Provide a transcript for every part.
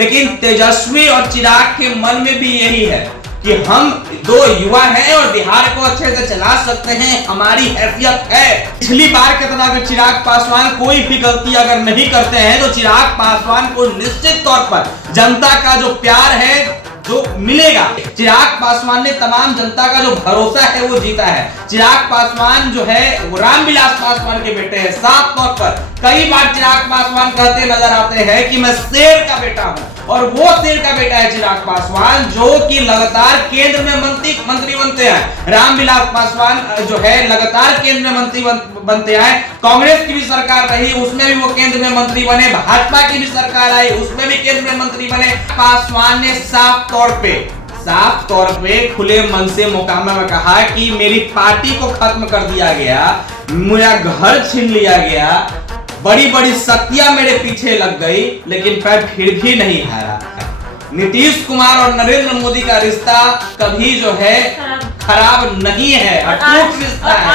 लेकिन तेजस्वी और चिराग के मन में भी यही है कि हम दो युवा हैं और बिहार को अच्छे से चला सकते हैं, हमारी हैसियत है। पिछली बार की तरह अगर चिराग पासवान कोई भी गलती अगर नहीं करते हैं तो चिराग पासवान को निश्चित तौर पर जनता का जो प्यार है जो मिलेगा। चिराग पासवान ने तमाम जनता का जो भरोसा है वो जीता है। चिराग पासवान जो है वो रामविलास पासवान के बेटे हैं। साफ तौर पर कई बार चिराग पासवान कहते नजर आते हैं कि मैं शेर का बेटा हूं, और वो शेर का बेटा है चिराग पासवान, जो कि लगातार केंद्र में मंत्री बनते हैं। रामविलास पासवान जो है लगातार केंद्र में मंत्री बनते आए। कांग्रेस की भी सरकार रही, उसमें भी वो केंद्र में मंत्री बने। भाजपा की भी सरकार आई, उसमें भी केंद्र में मंत्री बने। पासवान ने साफ तौर पे खुले मन से मोकामा में कहा कि मेरी पार्टी को खत्म कर दिया गया, मेरा घर छीन लिया गया, बड़ी बड़ी शक्तियां मेरे पीछे लग गई, लेकिन मैं फिर भी नहीं हारा। नीतीश कुमार और नरेंद्र मोदी का रिश्ता कभी जो है खराब नहीं है, अटूट रिश्ता है।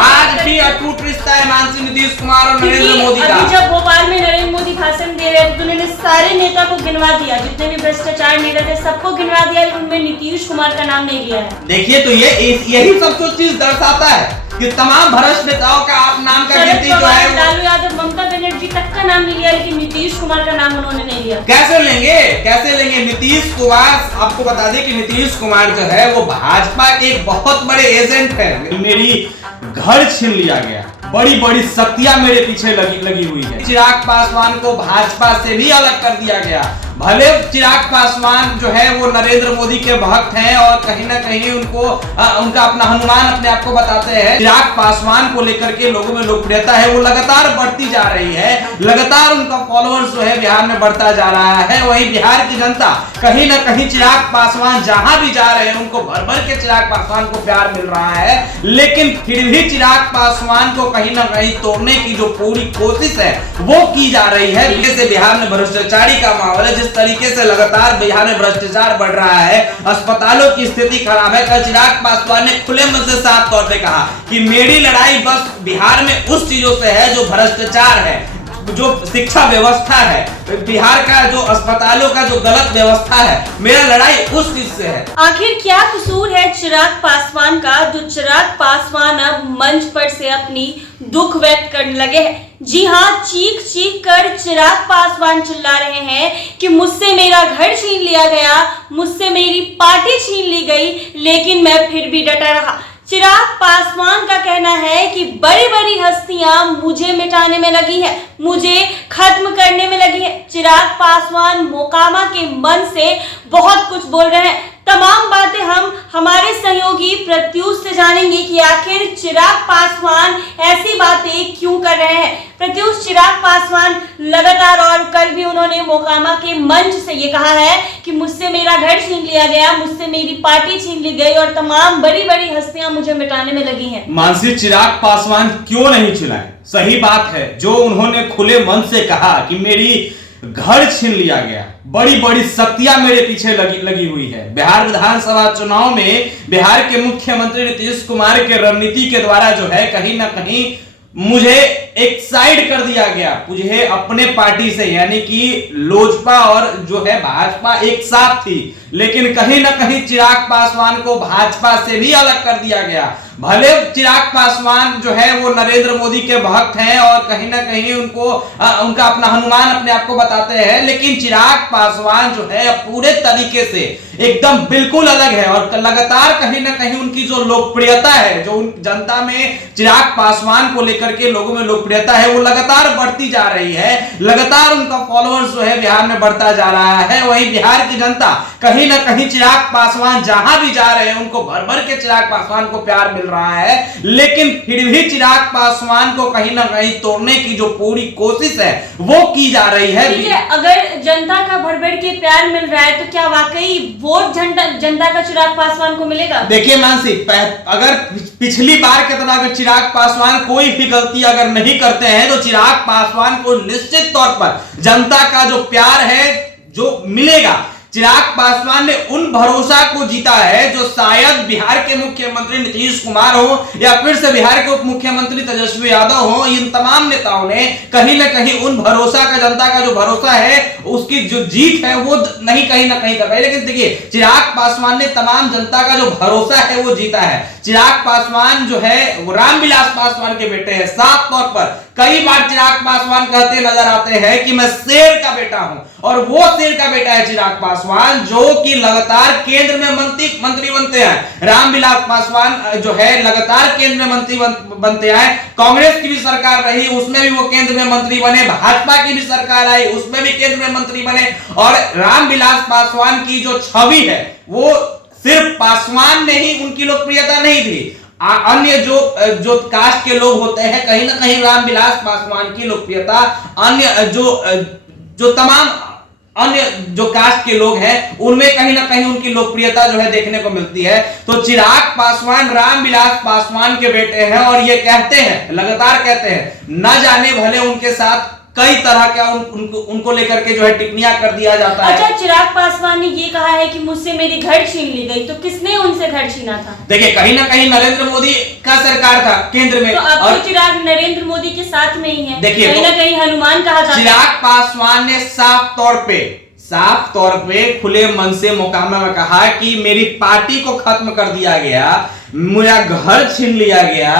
आज भी अटूट रिश्ता है मानसी नीतीश कुमार और नरेंद्र मोदी का। अभी जब भोपाल में नरेंद्र मोदी भाषण दे रहे थे तो उन्होंने सारे नेता को गिनवा दिया, जितने भी भ्रष्टाचार नेता थे सबको गिनवा दिया, उनमें नीतीश कुमार का नाम नहीं लिया है। देखिए तो यही सब कुछ चीज दर्शाता है कि तमाम भ्रष्ट नेताओं का आप नाम का गिनती जो है, लालू यादव, ममता बनर्जी तक का नाम नहीं लिया, लेकिन नीतीश कुमार का नाम उन्होंने नहीं लिया। कैसे लेंगे नीतीश कुमार। आपको बता दें कि नीतीश कुमार जो है वो भाजपा के एक बहुत बड़े एजेंट है। मेरी घर छीन लिया गया, बड़ी बड़ी शक्तियां मेरे पीछे लगी हुई है। चिराग पासवान को भाजपा से भी अलग कर दिया गया। भले चिराग पासवान जो है वो नरेंद्र मोदी के भक्त हैं और कहीं ना कहीं उनका अपना हनुमान अपने आप को बताते हैं। चिराग पासवान को लेकर के लोगों में लोकप्रियता है वो लगातार बढ़ती जा रही है, लगातार उनका फॉलोअर्स जो है बिहार में बढ़ता जा रहा है। वहीं बिहार की जनता कहीं ना कहीं चिराग पासवान जहां भी जा रहे हैं उनको भर भर के चिराग पासवान को प्यार मिल रहा है, लेकिन फिर भी चिराग पासवान को कहीं ना कहीं तोड़ने की जो पूरी कोशिश है वो की जा रही है। जैसे बिहार में भ्रष्टाचारी का माहौल है, जिस तरीके से लगातार बिहार में भ्रष्टाचार बढ़ रहा है, अस्पतालों की स्थिति खराब है। कल चिराग पासवान ने खुले मन से साफ तौर पे कहा कि मेरी लड़ाई बस बिहार में उस चीजों से है जो भ्रष्टाचार है, जो शिक्षा व्यवस्था है, बिहार का जो अस्पतालों का जो गलत व्यवस्था है, मेरा लड़ाई उस चीज से है। आखिर क्या कसूर है चिराग पासवान का जो चिराग पासवान अब मंच पर से अपनी दुख व्यक्त करने लगे हैं? जी हाँ, चीख चीख कर चिराग पासवान चिल्ला रहे हैं कि मुझसे मेरा घर छीन लिया गया, मुझसे मेरी पार्टी छीन ली गई, लेकिन मैं फिर भी डटा रहा। चिराग पासवान का कहना है कि बड़ी बड़ी हस्तियां मुझे मिटाने में लगी है, मुझे खत्म करने में लगी है। चिराग पासवान मोकामा के मन से बहुत कुछ बोल रहे हैं। तमाम बातें हम हमारे सहयोगी प्रत्युष से जानेंगे कि आखिर चिराग पासवान ऐसी बातें क्यों कर रहे हैं। प्रत्युष, चिराग पासवान लगातार और कल भी उन्होंने मोकामा के मंच से ये कहा है कि मुझसे मेरा घर छीन लिया गया, मुझसे मेरी पार्टी छीन ली गई और तमाम बड़ी बड़ी हस्तियां मुझे मिटाने में लगी हैं। मानसी, चिराग पासवान क्यों नहीं चिल्लाए? सही बात है, जो उन्होंने खुले मन से कहा कि मेरी घर छीन लिया गया, बड़ी बड़ी शक्तियां मेरे पीछे लगी हुई है। बिहार विधानसभा चुनाव में बिहार के मुख्यमंत्री नीतीश कुमार के रणनीति के द्वारा जो है कहीं ना कहीं मुझे एक साइड कर दिया गया, मुझे अपने पार्टी से, यानी कि लोजपा और जो है भाजपा एक साथ थी, लेकिन कहीं ना कहीं चिराग पासवान को भाजपा से भी अलग कर दिया गया। भले चिराग पासवान जो है वो नरेंद्र मोदी के भक्त हैं और कहीं ना कहीं उनका अपना हनुमान अपने आप को बताते हैं, लेकिन चिराग पासवान जो है पूरे तरीके से एकदम बिल्कुल अलग है और लगातार कहीं ना कहीं उनकी जो लोकप्रियता है, जो जनता में चिराग पासवान को लेकर के लोगों में लोकप्रियता है वो लगातार बढ़ती जा रही है, लगातार उनका फॉलोअर्स जो है बिहार में बढ़ता जा रहा है। वहीं बिहार की जनता कहीं ना कहीं चिराग पासवान जहां भी जा रहे हैं उनको भर भर के चिराग पासवान को प्यार मिल रहा है, लेकिन फिर भी चिराग पासवान को कहीं ना कहीं तोड़ने की जो पूरी कोशिश है वो की जा रही है। ठीक है, अगर जनता का भर भर के प्यार मिल रहा है तो क्या वाकई वोट जनता का चिराग पासवान को मिलेगा? देखिए मानसी, अगर पिछली बार की तरह अगर चिराग पासवान कोई भी गलती अगर नहीं करते हैं तो चिराग पासवान को निश्चित तौर पर जनता का जो प्यार है जो मिलेगा। चिराग पासवान ने उन भरोसा को जीता है जो शायद बिहार के मुख्यमंत्री नीतीश कुमार हो या फिर से बिहार के उप मुख्यमंत्री तेजस्वी यादव हो, इन तमाम नेताओं ने कहीं ना कहीं उन भरोसा का, जनता का जो भरोसा है उसकी जो जीत है वो नहीं कहीं ना कहीं कर पाई। लेकिन देखिए चिराग पासवान ने तमाम जनता का जो भरोसा है वो जीता है। चिराग पासवान जो है वो रामविलास पासवान के बेटे हैं। साफ तौर पर कई बार चिराग पासवान कहते नजर आते हैं कि मैं शेर का बेटा हूं, और वो शेर का बेटा है चिराग पासवान जो कि लगातार केंद्र में मंत्री बनते हैं। रामविलास पासवान जो है लगातार केंद्र में मंत्री बनते हैं। कांग्रेस की भी सरकार रही उसमें भी वो केंद्र में मंत्री बने, भाजपा की भी सरकार आई उसमें भी केंद्र में मंत्री बने। और रामविलास पासवान की जो छवि है वो सिर्फ पासवान में ही उनकी लोकप्रियता नहीं थी, अन्य जो कास्ट के लोग होते हैं कहीं ना कहीं रामविलास पासवान की लोकप्रियता अन्य जो तमाम अन्य जो कास्ट के लोग हैं उनमें कहीं ना कहीं उनकी लोकप्रियता जो है देखने को मिलती है। तो चिराग पासवान रामविलास पासवान के बेटे हैं और ये कहते हैं, लगातार कहते हैं, न जाने भले उनके साथ कई तरह का उनको लेकर के जो है टिप्पणियां कर दिया जाता है। अच्छा, चिराग पासवान ने ये कहा है कि मुझसे मेरी घर छीन ली गई, तो किसने उनसे घर छीना था? देखिए कहीं ना कहीं नरेंद्र मोदी का सरकार था केंद्र में, तो अब तो चिराग नरेंद्र मोदी के साथ में ही है। देखिए कहीं ना कहीं हनुमान कहा जाता है। चिराग पासवान ने साफ तौर पे खुले मन से मोकामा में कहा कि मेरी पार्टी को खत्म कर दिया गया, मेरा घर छीन लिया गया,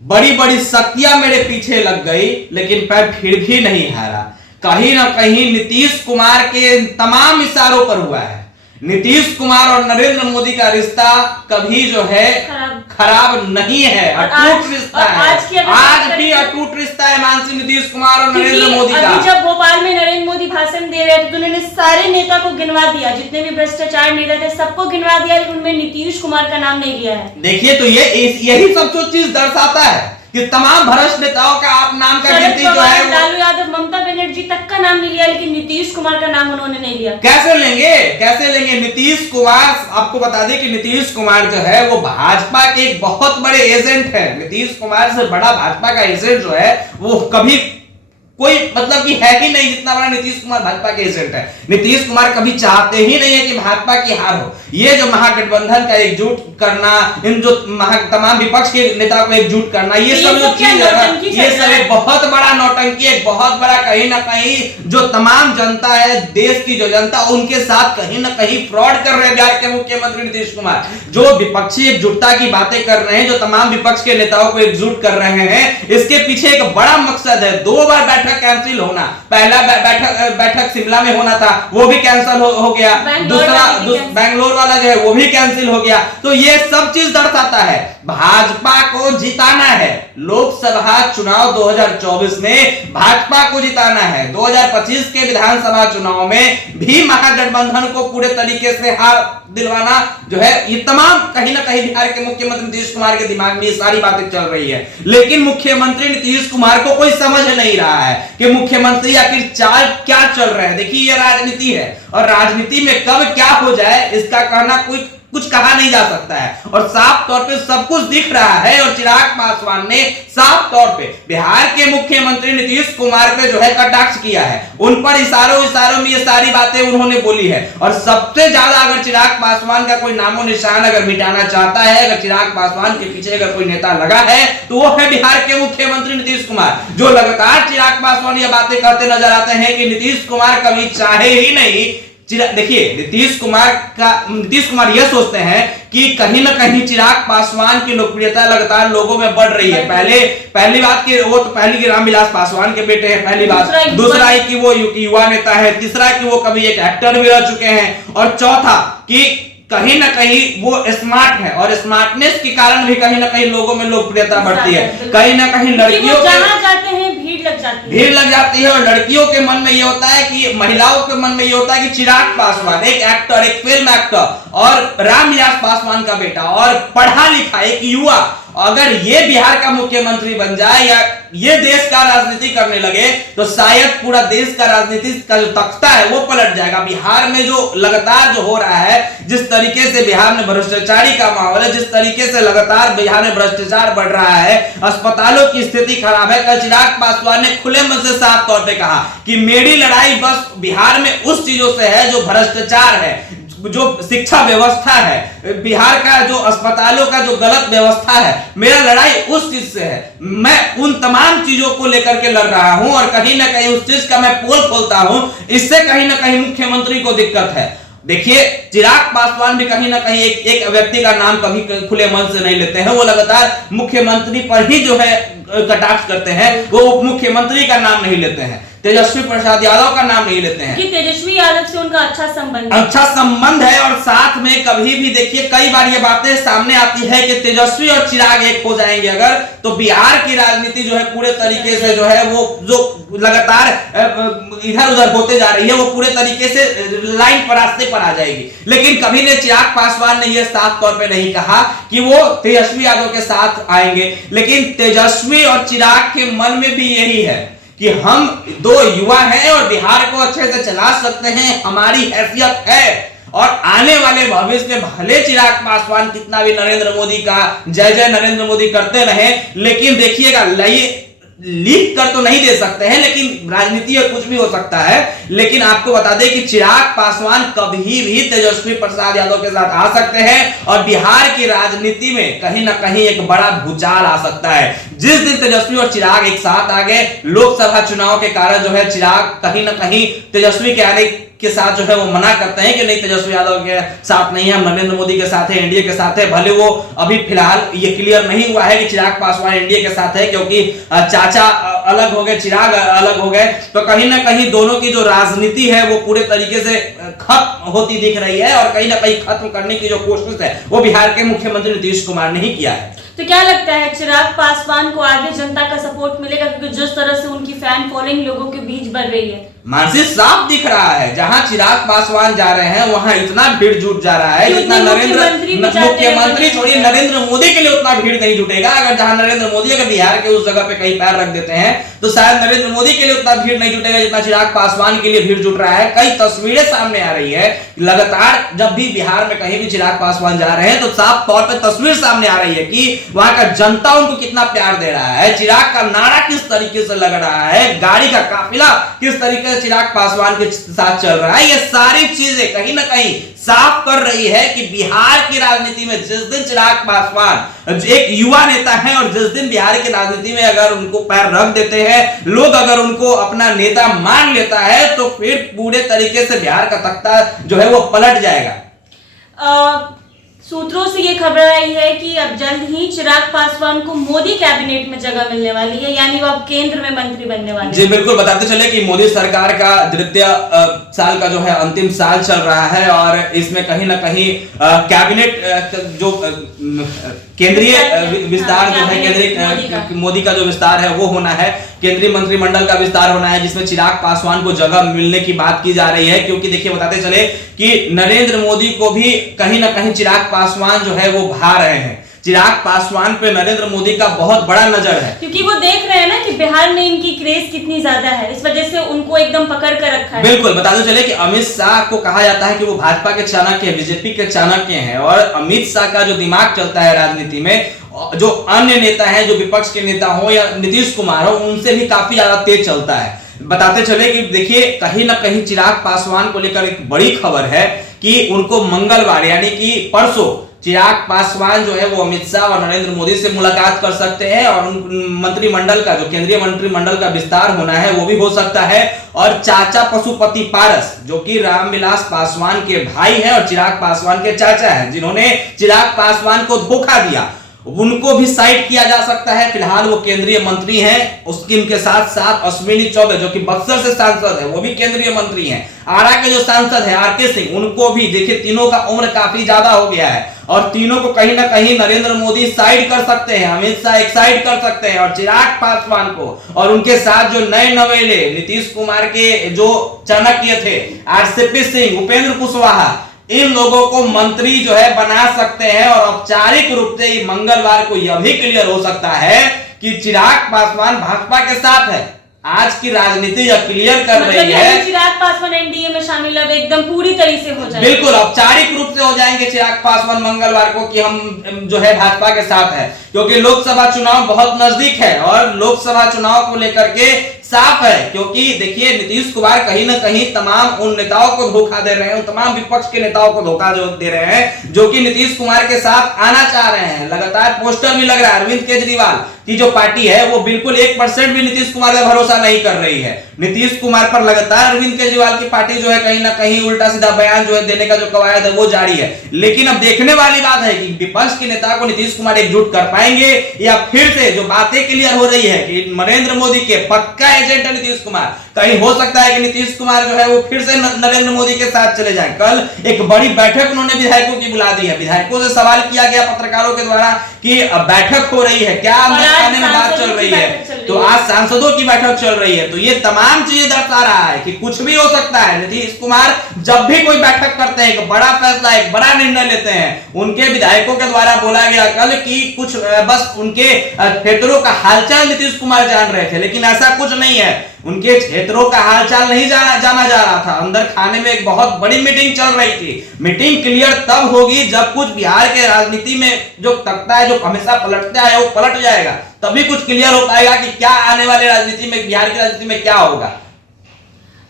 बड़ी बड़ी शक्तियां मेरे पीछे लग गई, लेकिन मैं फिर भी नहीं हारा। कहीं ना कहीं नीतीश कुमार के तमाम इशारों पर हुआ है। नीतीश कुमार और नरेंद्र मोदी का रिश्ता कभी जो है खराब नहीं है, अटूट रिश्ता है। आज भी अटूट रिश्ता है मानसी नीतीश कुमार और नरेंद्र मोदी का। अभी जब भोपाल में नरेंद्र मोदी भाषण दे रहे थे तो उन्होंने सारे नेता को गिनवा दिया, जितने भी भ्रष्टाचार नेता थे सबको गिनवा दिया, लेकिन उनमें नीतीश कुमार का नाम नहीं लिया है। देखिए तो यही सब जो चीज दर्शाता है कि तमाम भ्रष्ट नेताओं का आप नाम का गिनती जो है, लालू यादव, ममता बनर्जी तक का नाम नहीं लिया, लेकिन नीतीश कुमार का नाम उन्होंने नहीं लिया। कैसे लेंगे नीतीश कुमार? आपको बता दें कि नीतीश कुमार जो है वो भाजपा के एक बहुत बड़े एजेंट है। नीतीश कुमार से बड़ा भाजपा का एजेंट जो है वो कभी कोई मतलब कि है ही नहीं जितना बड़ा नीतीश कुमार भाजपा के एजेंट है। नीतीश कुमार कभी चाहते ही नहीं है कि भाजपा की हार हो। ये जो महागठबंधन का एकजुट करना, इन जो तमाम विपक्ष के नेताओं को एकजुट करना, ये सब जो चीज है ना, ये सब एक बहुत बड़ा नौटंकी, एक बहुत बड़ा कहीं ना कहीं जो तमाम जनता है, देश की जो जनता, उनके साथ कहीं ना कहीं फ्रॉड कर रहे हैं बिहार के मुख्यमंत्री नीतीश कुमार। जो विपक्षी एकजुटता की बातें कर रहे हैं, जो तमाम विपक्ष के नेताओं को एकजुट कर रहे हैं, इसके पीछे एक बड़ा मकसद है। 2 बार बैठक कैंसिल होना, पहला बैठक शिमला में होना था वो भी कैंसिल हो गया, दूसरा बेंगलोर वाला जो है वो भी कैंसिल हो गया। तो ये सब चीज दर्शाता है भाजपा को जिताना है। लोकसभा चुनाव 2024 में भाजपा को जिताना है। 2025 के विधानसभा चुनाव में भी महागठबंधन को पूरे तरीके से हार दिलवाना जो है, ये तमाम कहीं ना कहीं बिहार के मुख्यमंत्री नीतीश कुमार के दिमाग में ये सारी बातें चल रही है। लेकिन मुख्यमंत्री नीतीश कुमार को कोई समझ नहीं रहा है कि मुख्यमंत्री आखिर चाल क्या चल रहा है। देखिए ये राजनीति है और राजनीति में कब क्या हो जाए इसका कहना कुछ कहा नहीं जा सकता है। और साफ तौर पे सब कुछ दिख रहा है और चिराग पासवान ने साफ तौर पे बिहार के मुख्यमंत्री नीतीश कुमार पे जो है कटाक्ष किया है। उन पर इशारों में ये सारी बातें उन्होंने बोली है। और सबसे ज्यादा अगर चिराग पासवान का कोई नामो निशान अगर मिटाना चाहता है, अगर चिराग पासवान के पीछे अगर कोई नेता लगा है तो वो है बिहार के मुख्यमंत्री नीतीश कुमार, जो लगातार चिराग पासवान ये बातें करते नजर आते हैं कि नीतीश कुमार कभी चाहे ही नहीं। देखिए नीतीश कुमार यह सोचते हैं कि कहीं ना कहीं चिराग पासवान की लोकप्रियता लगातार लोगों में बढ़ रही है। पहली बात कि वो तो पहली की रामविलास पासवान के बेटे हैं, पहली बात। दूसरा है कि वो युवा नेता है। तीसरा कि वो कभी एक एक्टर भी रह चुके हैं। और चौथा कि कहीं ना कहीं वो स्मार्ट है और स्मार्टनेस के कारण भी कहीं ना कहीं लोगों में लोकप्रियता बढ़ती है। कहीं ना कहीं लड़कियों जहां जाते हैं भीड़ लग जाती है। और लड़कियों के मन में ये होता है कि, महिलाओं के मन में ये होता है कि चिराग पासवान एक एक्टर, एक फिल्म एक्टर और रामविलास पासवान का बेटा और पढ़ा लिखा एक युवा अगर ये बिहार का मुख्यमंत्री बन जाए या ये देश का राजनीति करने लगे तो शायद पूरा देश का राजनीति का जो तख्ता है वो पलट जाएगा। बिहार में जो लगातार जो हो रहा है, जिस तरीके से बिहार में भ्रष्टाचारी का माहौल है, जिस तरीके से लगातार बिहार में भ्रष्टाचार बढ़ रहा है, अस्पतालों की स्थिति खराब है। कल चिराग पासवान ने खुले मन से साफ तौर पे कहा कि मेरी लड़ाई बस बिहार में उस चीजों से है जो भ्रष्टाचार है, जो शिक्षा व्यवस्था है, बिहार का जो अस्पतालों का जो गलत व्यवस्था है, मेरा लड़ाई उस चीज से है। मैं उन तमाम चीजों को लेकर के लड़ रहा हूं और कहीं ना कहीं उस चीज का मैं पोल खोलता हूं, इससे कहीं ना कहीं मुख्यमंत्री को दिक्कत है। देखिए, चिराग पासवान भी कहीं ना कहीं एक व्यक्ति का नाम कभी खुले मन से नहीं लेते हैं। वो लगातार मुख्यमंत्री पर ही जो है कटाक्ष करते हैं, वो मुख्यमंत्री का नाम नहीं लेते हैं, तेजस्वी प्रसाद यादव का नाम नहीं लेते हैं कि तेजस्वी यादव से उनका अच्छा संबंध है। और साथ में कभी भी देखिए कई बार ये बातें सामने आती है कि तेजस्वी और चिराग एक हो जाएंगे अगर, तो बिहार की राजनीति जो है पूरे तरीके से जो है वो जो लगातार इधर उधर होते जा रही है, वो पूरे तरीके से लाइन पर रास्ते पर आ जाएगी। लेकिन कभी ने चिराग पासवान ने यह साफ तौर पे नहीं कहा कि वो तेजस्वी यादव के साथ आएंगे, लेकिन तेजस्वी और चिराग के मन में भी यही है कि हम दो युवा हैं और बिहार को अच्छे से चला सकते हैं, हमारी हैसियत है। और आने वाले भविष्य में भले चिराग पासवान कितना भी नरेंद्र मोदी का जय जय नरेंद्र मोदी करते रहे, लेकिन देखिएगा लीक कर तो नहीं दे सकते हैं, लेकिन राजनीति में कुछ भी हो सकता है। लेकिन आपको बता दें कि चिराग पासवान कभी भी तेजस्वी प्रसाद यादव के साथ आ सकते हैं और बिहार की राजनीति में कहीं ना कहीं एक बड़ा भूचाल आ सकता है। जिस दिन तेजस्वी और चिराग एक साथ आ गए, लोकसभा चुनाव के कारण जो है चिराग कहीं ना कहीं तेजस्वी के आने के साथ जो है वो मना करते हैं कि नहीं, तेजस्वी यादव के साथ नहीं है, हम नरेंद्र मोदी के साथ है, एनडीए के साथ है। भले वो अभी फिलहाल ये क्लियर नहीं हुआ है कि चिराग पासवान एनडीए के साथ है, क्योंकि चाचा अलग हो गए, चिराग अलग हो गए, तो कहीं ना कहीं दोनों की जो राजनीति है वो पूरे तरीके से खत्म होती दिख रही है। और कहीं ना कहीं खत्म करने की जो कोशिश है वो बिहार के मुख्यमंत्री नीतीश कुमार ने ही किया है। तो क्या लगता है चिराग पासवान को आगे जनता का सपोर्ट मिलेगा, क्योंकि जिस तरह से उनकी फैन फॉलोइंग लोगों के बीच बढ़ रही है? मानसी साफ दिख रहा है, जहां चिराग पासवान जा रहे हैं वहां इतना भीड़ जुट जा रहा है जितना मुख्यमंत्री छोड़िए नरेंद्र मोदी के लिए उतना भीड़ नहीं जुटेगा। अगर जहां नरेंद्र मोदी अगर बिहार के उस जगह पे कहीं पैर रख देते हैं तो शायद नरेंद्र मोदी के लिए उतना भीड़ नहीं जुटेगा जितना चिराग पासवान के लिए भीड़ जुट रहा है। कई तस्वीरें सामने आ रही है, लगातार जब भी बिहार में कहीं भी चिराग पासवान जा रहे हैं तो साफ तौर पर तस्वीर सामने आ रही है कि वहां का जनता उनको कितना प्यार दे रहा है, चिराग का नारा किस तरीके से लग रहा है, गाड़ी का काफिला किस तरीके से चिराग पासवान के साथ चल रहा है। ये सारी चीजें कहीं ना कहीं साफ कर रही है कि बिहार की राजनीति में जिस दिन चिराग पासवान एक युवा नेता है और जिस दिन बिहार की राजनीति में अगर उनको पैर रख देते हैं, लोग अगर उनको अपना नेता मान लेता है, तो फिर पूरे तरीके से बिहार का तख्ता जो है वो पलट जाएगा। सूत्रों से ये खबर आई है कि अब जल्द ही चिराग पासवान को मोदी कैबिनेट में जगह मिलने वाली है, यानी वो अब केंद्र में मंत्री बनने वाले हैं। जी बिल्कुल, बताते चले कि मोदी सरकार का द्वितीय साल का जो है अंतिम साल चल रहा है और इसमें कहीं ना कहीं कैबिनेट जो केंद्रीय विस्तार जो है, केंद्रीय मोदी का जो विस्तार है वो होना है, केंद्रीय मंत्रिमंडल का विस्तार होना है, जिसमें चिराग पासवान को जगह मिलने की बात की जा रही है। क्योंकि देखिए बताते चले कि नरेंद्र मोदी को भी कहीं ना कहीं चिराग पासवान जो है वो भा रहे हैं। चिराग पासवान पे नरेंद्र मोदी का बहुत बड़ा नजर है, क्योंकि वो देख रहे हैं ना कि बिहार में इनकी क्रेज कितनी ज्यादा है, इस वजह से उनको एकदम पकड़ कर रखा है। बिल्कुल, बताते चले कि अमित शाह को कहा जाता है कि वो भाजपा के चाणक्य, बीजेपी के चाणक्य हैं और अमित शाह का जो दिमाग चलता है राजनीति में, जो अन्य नेता हैं, जो विपक्ष के नेता हो या नीतीश कुमार हो, उनसे भी काफी ज्यादा तेज चलता है। बताते चले कि देखिए कहीं ना कहीं चिराग पासवान को लेकर एक बड़ी खबर है कि उनको मंगलवार यानी कि परसों चिराग पासवान जो है वो अमित शाह और नरेंद्र मोदी से मुलाकात कर सकते हैं और मंत्रिमंडल का जो केंद्रीय मंत्रिमंडल का विस्तार होना है वो भी हो सकता है। और चाचा पशुपति पारस जो कि रामविलास पासवान के भाई हैं और चिराग पासवान के चाचा हैं, जिन्होंने चिराग पासवान को धोखा दिया, उनको भी साइड किया जा सकता है। फिलहाल वो केंद्रीय मंत्री हैं, उसके उनके साथ साथ अश्विनी चौबे जो कि बक्सर से सांसद है, वो भी केंद्रीय मंत्री हैं। आरा के जो सांसद है आरके सिंह, उनको भी देखिए तीनों का उम्र काफी ज्यादा हो गया है और तीनों को कहीं ना कहीं नरेंद्र मोदी साइड कर सकते हैं, अमित शाह एक साइड कर सकते हैं और चिराग पासवान को और उनके साथ जो नए नवेले नीतीश कुमार के जो चाणक्य थे, आरसीपी सिंह, उपेंद्र कुशवाहा, इन लोगों को मंत्री जो है बना सकते हैं। और औपचारिक रूप से मंगलवार को यह भी क्लियर हो सकता है कि चिराग पासवान भाजपा के साथ है। आज की राजनीति यह क्लियर कर रही है चिराग पासवान एनडीए में शामिल अब एकदम पूरी तरीके से हो जाएंगे। बिल्कुल औपचारिक रूप से हो जाएंगे चिराग पासवान मंगलवार को कि हम जो है भाजपा के साथ है, क्योंकि लोकसभा चुनाव बहुत नजदीक है और लोकसभा चुनाव को लेकर के साफ है। क्योंकि देखिए नीतीश कुमार कहीं ना कहीं तमाम उन नेताओं को धोखा दे रहे हैं, उन तमाम विपक्ष के नेताओं को धोखा दे रहे हैं जो कि नीतीश कुमार के साथ आना चाह रहे हैं। लगातार पोस्टर भी लग रहा है। अरविंद केजरीवाल की जो पार्टी है वो बिल्कुल 1% भी नीतीश कुमार पर भरोसा नहीं कर रही है। नीतीश कुमार पर लगातार अरविंद केजरीवाल की पार्टी जो है कहीं ना कहीं उल्टा सीधा बयान जो है देने का जो कवायद है वो जारी है। लेकिन अब देखने वाली बात है कि विपक्ष के नेता को नीतीश कुमार एकजुट कर पाएंगे या फिर से जो बातें क्लियर हो रही है कि नरेंद्र मोदी के पक्का एजेंट है नीतीश कुमार, कहीं हो सकता है कि नीतीश कुमार जो है वो फिर से नरेंद्र मोदी के साथ चले जाएं। कल एक बड़ी बैठक उन्होंने विधायकों की बुला दी है। विधायकों से सवाल किया गया पत्रकारों के द्वारा कि बैठक हो रही है, क्या आने में बात चल रही है, तो आज सांसदों की बैठक चल रही है। तो ये तमाम चीजें दर्शा रहा है कि कुछ भी हो सकता है। नीतीश कुमार जब भी कोई बैठक करते हैं, एक बड़ा फैसला, एक बड़ा निर्णय लेते हैं, उनके विधायकों के द्वारा बोला गया कल कि कुछ बस उनके क्षेत्रों का हालचाल नीतीश कुमार जान रहे थे, लेकिन ऐसा कुछ नहीं है। उनके क्षेत्रों का हालचाल नहीं जाना जा रहा था। अंदर खाने में एक बहुत बड़ी मीटिंग चल रही थी। मीटिंग क्लियर तब होगी जब कुछ बिहार के राजनीति में जो तख्ता है, जो हमेशा पलटता है, वो पलट जाएगा। तभी कुछ क्लियर हो पाएगा कि क्या आने वाले राजनीति में, बिहार की राजनीति में क्या होगा।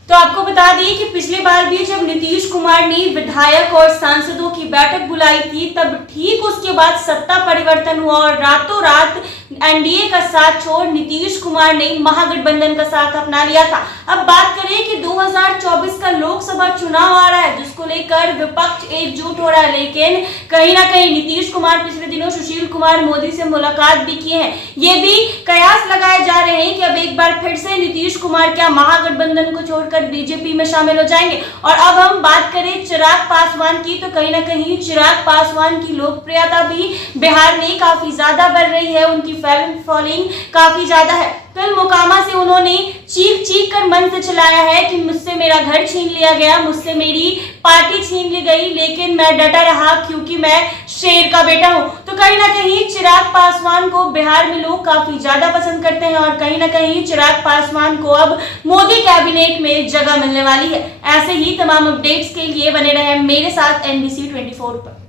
तो आपको बता दें कि पिछली बार भी जब नीतीश कुमार ने विधायक और सांसदों की बैठक बुलाई थी, तब ठीक उसके बाद सत्ता परिवर्तन हुआ और रातों रात एनडीए का साथ छोड़ नीतीश कुमार ने महागठबंधन का साथ अपना लिया था। अब बात करें कि 2024 का लोकसभा चुनाव आ रहा है जिसको लेकर विपक्ष एकजुट हो रहा है, लेकिन कहीं ना कहीं नीतीश कुमार पिछले दिनों सुशील कुमार मोदी से मुलाकात भी की है। ये भी कयास लगाए जा रहे हैं कि अब एक बार फिर से नीतीश कुमार क्या महागठबंधन को छोड़कर बीजेपी में शामिल हो जाएंगे। और अब हम बात करें चिराग पासवान की, तो कहीं ना कहीं चिराग पासवान की लोकप्रियता भी बिहार में काफी ज्यादा बढ़ रही है, उनकी फैन फॉलोइंग काफी ज्यादा है। कल मोकामा से उन्होंने चीख चीख कर मन से चिल्लाया है कि मुझसे मेरा घर छीन लिया गया, मुझसे मेरी पार्टी छीन ली गई, लेकिन मैं डटा रहा क्योंकि मैं शेर का बेटा हूं। तो कहीं ना कहीं चिराग पासवान को बिहार में लोग काफी ज्यादा पसंद करते हैं और कहीं ना कहीं चिराग पासवान को अब मोदी कैबिनेट में जगह मिलने वाली है। ऐसे ही तमाम अपडेट्स के लिए बने रहे मेरे साथ NBC 24 पर।